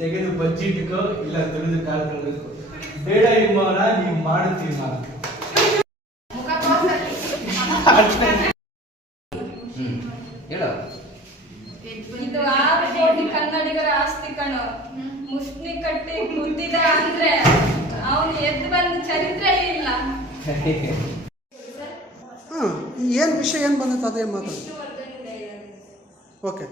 ತೆಗೆದು ಬಚ್ಚಿಟ್ಕೋ, ಇಲ್ಲ ತೆಗೆದು ಕಾಲು ತೊಳೆದುಕೋ. ಬೇಡ ವಿಮಾನ, ನೀವು ಮಾಡುತ್ತೀವಿ ನಾನು. ಇದು 6 ಕೋಟಿ ಕನ್ನಡಿಗರ ಆಸ್ತಿ ಕಣೋ. ಮುಷ್ಟಿ ಕಟ್ಟಿ ಕೂತಿದ ಅಂದ್ರೆ ಅವನು ಎದ್ದು ಬಂದ ಚರಿತ್ರೆ ಇಲ್ಲ. ಏನು ವಿಷಯ ಏನು ಬಂದಿತ್ತು ಅದೇ ಮಾತಾಡಿ. ಓಕೆ.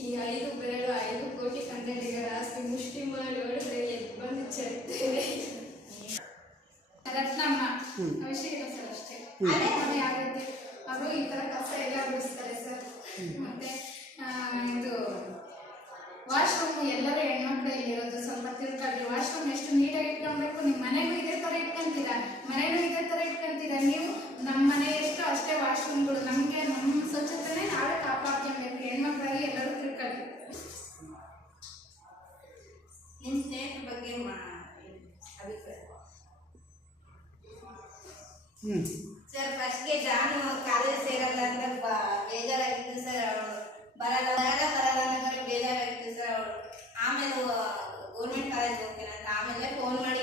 ಈ 5 ಬೆರಳು 5 ಕೋಟಿ ಕನ್ನಡಿಗರ ಆಸ್ತಿ ಮುಷ್ಟಿ ಮಾಡಿ ಹೊಡೆದ್ರೆ ಎದ್ದು ಬಂದ ಚರಿತ್ರೆ. ರತ್ನಮ್ಮ ವಿಷಯ ಇಲ್ಲ ಸರ್, ಅಷ್ಟೇ. ಮನೆ ಆಗುತ್ತೆ, ಅವರು ಈ ತರ ಕಸ ಎಲ್ಲ ಬಿಡಿಸ್ತಾರೆ ಸರ್. ಮತ್ತೆ ಇದು ವಾಶ್ರೂಮ್ ಎಲ್ಲರೂ ಹೆಣ್ಮಕ್ಳಲ್ಲಿ ಇರೋದು ಸ್ವಲ್ಪ ತಿಳ್ಕೊಳ್ಳಿ. ವಾಶ್ರೂಮ್ ಎಷ್ಟು ನೀಟಾಗಿ ಇಟ್ಕೊಳ್ಬೇಕು. ನಿಮ್ಮ ಮನೆಗೂ ಇದೇ ತರ ಇಟ್ಕೊಂತೀರಾ, ಮನೆಗೂ ಇದೇ ತರ ಇಟ್ಕೊಂತೀರಾ ನೀವು. ನಮ್ಮ ಮನೆ ಎಷ್ಟು ಅಷ್ಟೇ ವಾಶ್ರೂಮ್ಗಳು. ನಮಗೆ ನಮ್ಮ ಸ್ವಚ್ಛತೆನೇ ನಾವೇ ಕಾಪಾಡ್ಕೊಳ್ಬೇಕು. ಹೆಣ್ಮಕ್ಳಾಗಿ ಎಲ್ಲರೂ ತಿಳ್ಕೊಳ್ಳಿ. ನಿಮ್ಮ ಸ್ನೇಹಿತರ ಬಗ್ಗೆ ಅಭಿಪ್ರಾಯ ಸರ್? ಫಸ್ಟ್ಗೆ ಜಾನು ಕಾಲೇಜ್ ಸೇರಲ್ಲ ಅಂತ ಬೇಜಾರಾಗಿತ್ತು ಸರ್. ಅವಳು ಬರಲ್ಲ ಅನ್ನೋದ್ರೆ ಬೇಜಾರಾಗಿತ್ತು ಸರ್. ಅವಳು ಆಮೇಲೆ ಗೌರ್ಮೆಂಟ್ ಕಾಲೇಜ್ ಹೋಗ್ತೇನೆ ಅಂತ ಆಮೇಲೆ ಫೋನ್ ಮಾಡಿ